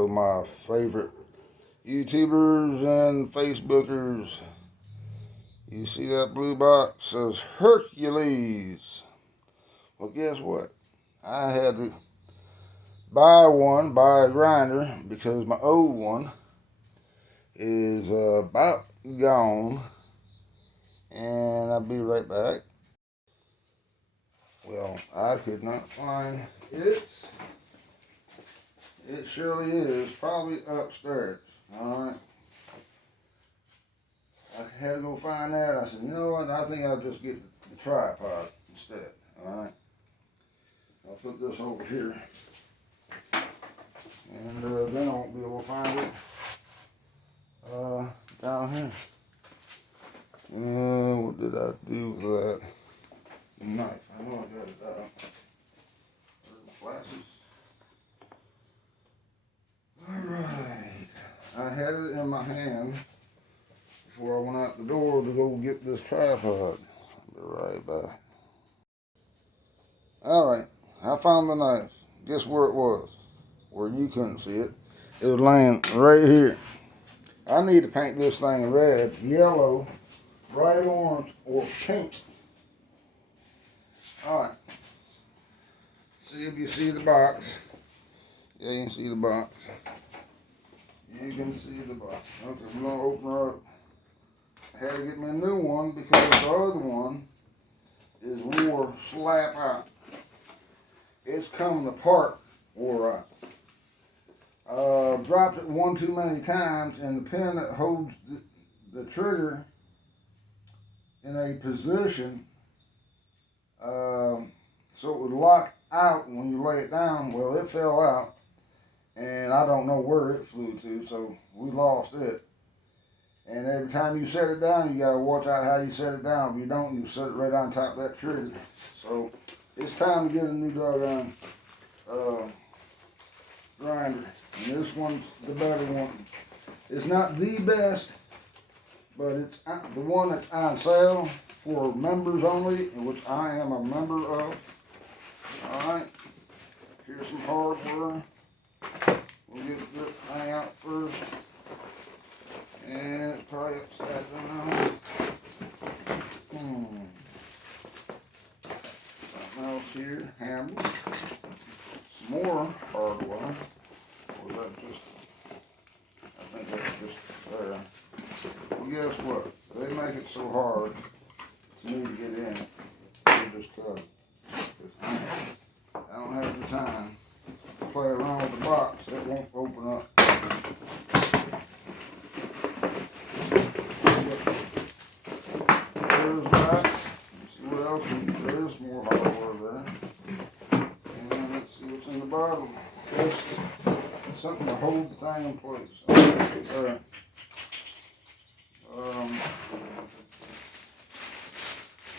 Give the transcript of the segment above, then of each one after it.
Hello, my favorite YouTubers and Facebookers. You see that blue box? It says Hercules. Well, guess what? I had to buy a grinder, because my old one is about gone. And I'll be right back. Well, I could not find it. It surely is probably upstairs. Alright. I had to go find that. I said, you know what? I think I'll just get the tripod instead. Alright. I'll put this over here. And then I won't be able to find it down here. What did I do with that knife? I know I got it out. Where's the glasses? Alright. I had it in my hand before I went out the door to go get this tripod. I'll be right back. Alright, I found the knife. Guess where it was? Where you couldn't see it. It was laying right here. I need to paint this thing red, yellow, bright orange, or pink. Alright. See if you see the box. Yeah, you can see the box. You can see the box. Okay, we're going to open her up. I had to get me a new one because the other one is wore slap out. It's coming apart wore out. Dropped it one too many times, and the pin that holds the trigger in a position so it would lock out when you lay it down. Well, it fell out, and I don't know where it flew to, so we lost it. And every time you set it down, you gotta watch out how you set it down. If you don't, you set it right on top of that trigger. So it's time to get a new doggone grinder. And this one's the better one. It's not the best, but it's the one that's on sale for members only, which I am a member of. Alright, here's some hardware. We'll get this thing out first. And it's probably upside down. Something else here, handle. Some more hardware. Or that just, I think that's just there. Well, guess what? They make it so hard to me to get in it. You just cut it. I don't have the time to play around with the box. It won't open up. There's that. Let's see what else. There is more hardware there. And let's see what's in the bottom. Just something to hold the thing in place. Okay.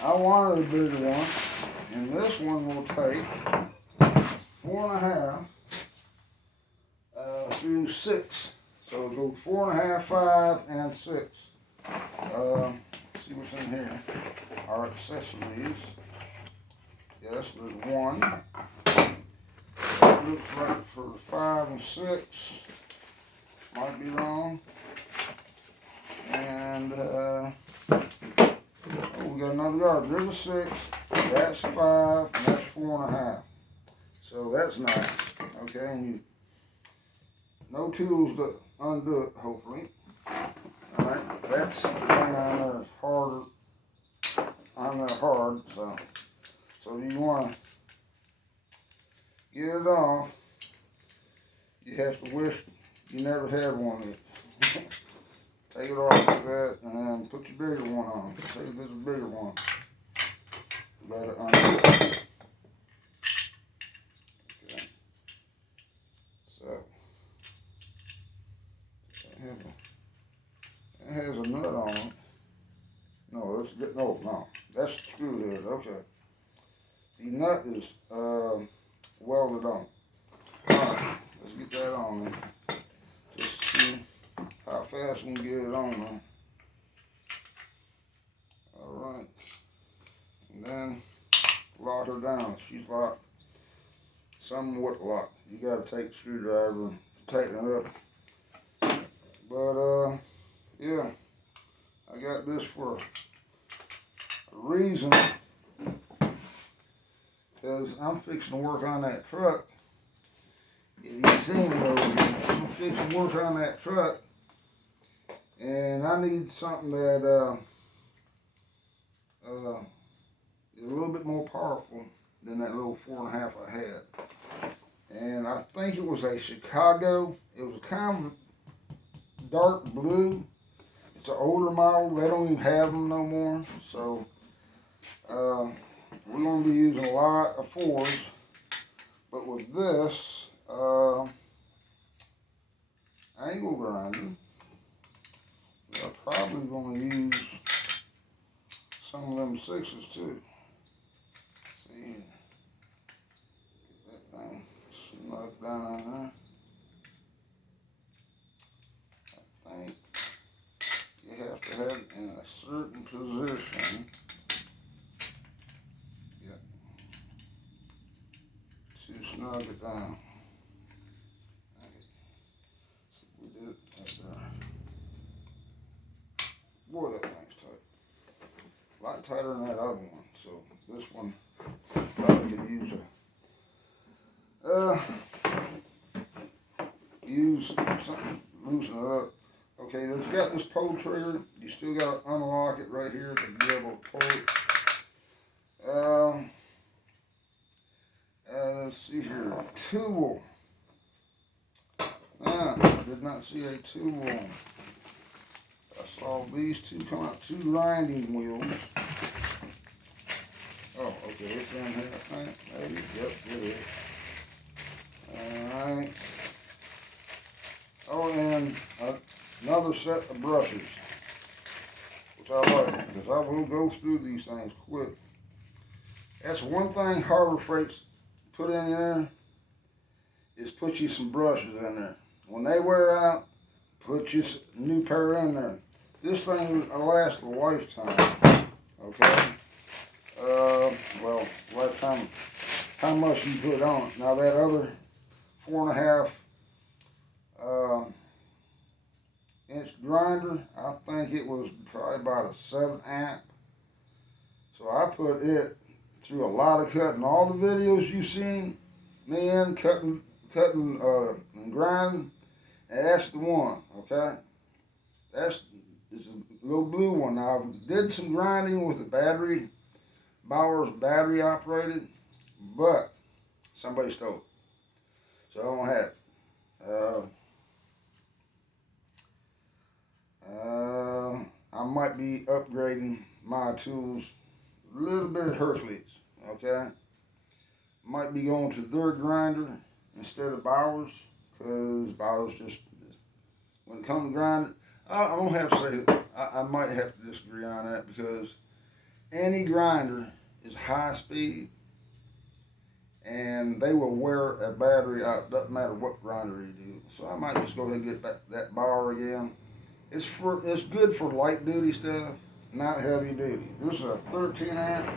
I wanted a bigger one, and this one will take 4.5 through 6. So it'll go 4.5, 5, and 6. See what's in here. Our accessories. Yes, there's one. It looks right for 5 and 6. Might be wrong. And we got another yard. There's a 6. That's 5. And that's 4.5. So that's nice. Okay, and you no tools to undo it, hopefully. Alright, that's the thing on there is harder. On there hard, so you want to get it off. You have to wish you never had one of these. Take it off like that, and then put your bigger one on. See, this is a bigger one. Let it undo. Okay. So it has a nut on it. No, that's the screw head. Okay. The nut is welded on. Alright, let's get that on there. Just to see how fast we can get it on there. Alright. And then lock her down. She's locked. Somewhat locked. You gotta take the screwdriver and tighten it up. But yeah, I got this for a reason, because I'm fixing to work on that truck. If you've seen it over here, I'm fixing to work on that truck, and I need something that is a little bit more powerful than that little 4.5 I had. And I think it was a Chicago. It was kind of dark blue. It's an older model. They don't even have them no more. So we're going to be using a lot of 4s. But with this angle grinder, we're probably going to use some of them 6s too. See, get that thing snug down there. I think you have to have it in a certain position. Yep. To snug it down. Okay. So we did it right there. Boy, that thing's tight. A lot tighter than that other one. So this one probably could use something, loosen it up. Okay, it's got this pull trigger. You still got to unlock it right here to be able to pull it. Let's see here. Tool. Did not see a tool. I saw these two come out, 2 grinding wheels. Oh, okay, it's in here, I think. Maybe, yep, it is. Alright. Oh, and another set of brushes, which I like, because I will go through these things quick. That's one thing Harbor Freight's put in there, is put you some brushes in there. When they wear out, put you a new pair in there. This thing will last a lifetime, okay? Well, lifetime, how much you put on it. Now that other 4.5 inch grinder, I think it was probably about a 7 amp. So I put it through a lot of cutting. All the videos you seen me in cutting and grinding, and that's the one, okay? It's a little blue one. Now I did some grinding with the battery, Bauer's battery operated, but somebody stole it. So I don't have it. I might be upgrading my tools a little bit of Hercules, okay? Might be going to their grinder instead of Bauer's, because Bauer's just, when it comes to grinding, I don't have to say, I might have to disagree on that, because any grinder is high speed, and they will wear a battery out, doesn't matter what grinder you do. So I might just go ahead and get that Bauer again. It's good for light duty stuff, not heavy duty. This is a 13 amp.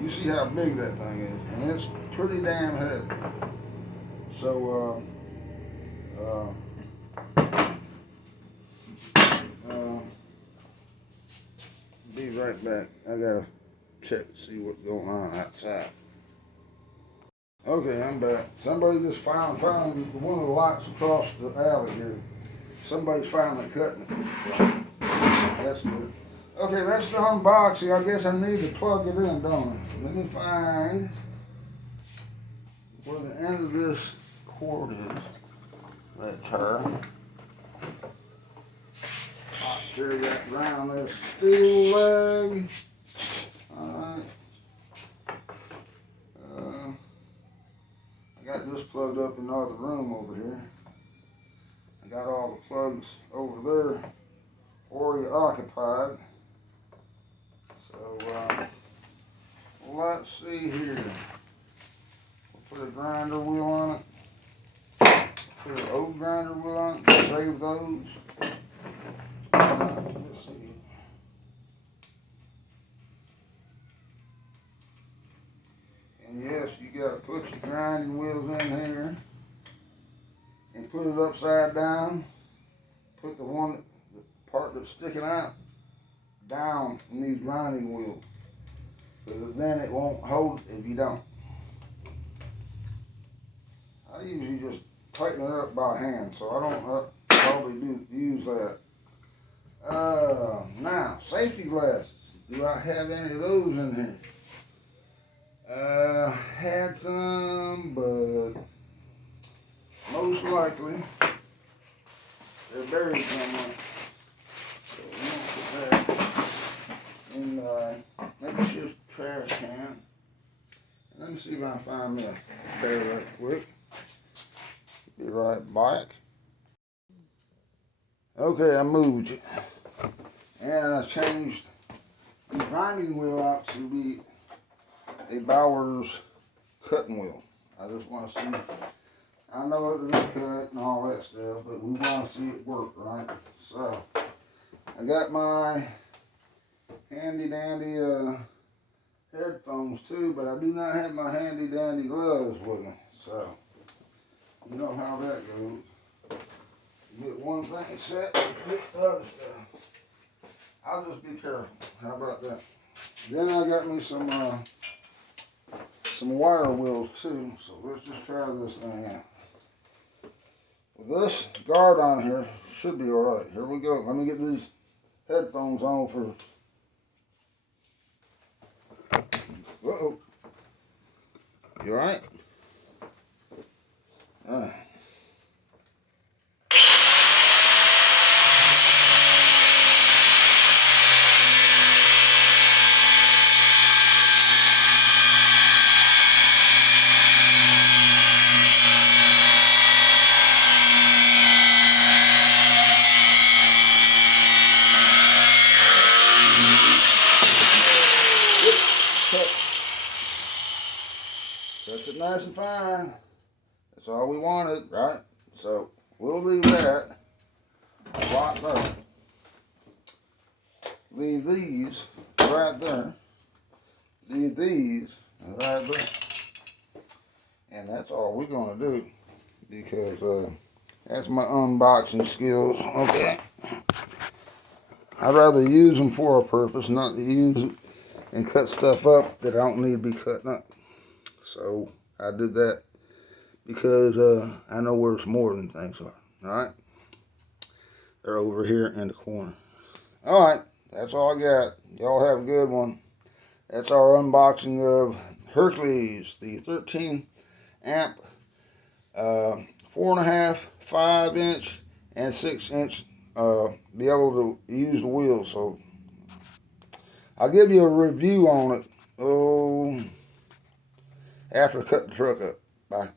You see how big that thing is, and it's pretty damn heavy. So be right back. I gotta check to see what's going on outside. Okay, I'm back. Somebody just found one of the lights across the alley here. Somebody's finally cutting it. That's good. Okay, that's the unboxing. I guess I need to plug it in, don't I? Let me find where the end of this cord is. That's her. Hot sure got around this steel leg. Alright. I got this plugged up in the other room over here. I got all the plugs over there already occupied. So let's see here. We'll put a grinder wheel on it. Put an old grinder wheel on it. Save those. Let's see. And yes, you got to put your grinding wheels in here and put it upside down. Put the part that's sticking out down in these grinding wheels, because then it won't hold if you don't. I usually just tighten it up by hand, so I don't probably use that. Now, safety glasses. Do I have any of those in here? Had some, but most likely they're buried somewhere. So we won't put that in the makeshift trash can. Let me see if I can find me a pair right quick. Be right back. Okay, I moved it. And I changed the grinding wheel out to be a Bowers cutting wheel. I just want to see, I know it's gonna cut and all that stuff, but we want to see it work, right? So, I got my handy dandy headphones too, but I do not have my handy dandy gloves with me. So, you know how that goes. You get one thing set, get the other stuff. I'll just be careful. How about that? Then I got me some wire wheels too. So let's just try this thing out. With this guard on here, should be all right. Here we go. Let me get these headphones on first. Uh-oh. You all right? All right. Cuts it nice and fine. That's all we wanted, right? So we'll leave that right there. Leave these right there. Leave these right there. And that's all we're gonna do, because that's my unboxing skills. Okay. I'd rather use them for a purpose, not to use it and cut stuff up that I don't need to be cutting up. So I did that because I know where some more than things are. Alright? They're over here in the corner. Alright, that's all I got. Y'all have a good one. That's our unboxing of Hercules, the 13 amp, 4.5, 5-inch, and 6-inch. Be able to use the wheel. So I'll give you a review on it. After I cut the truck up. Bye.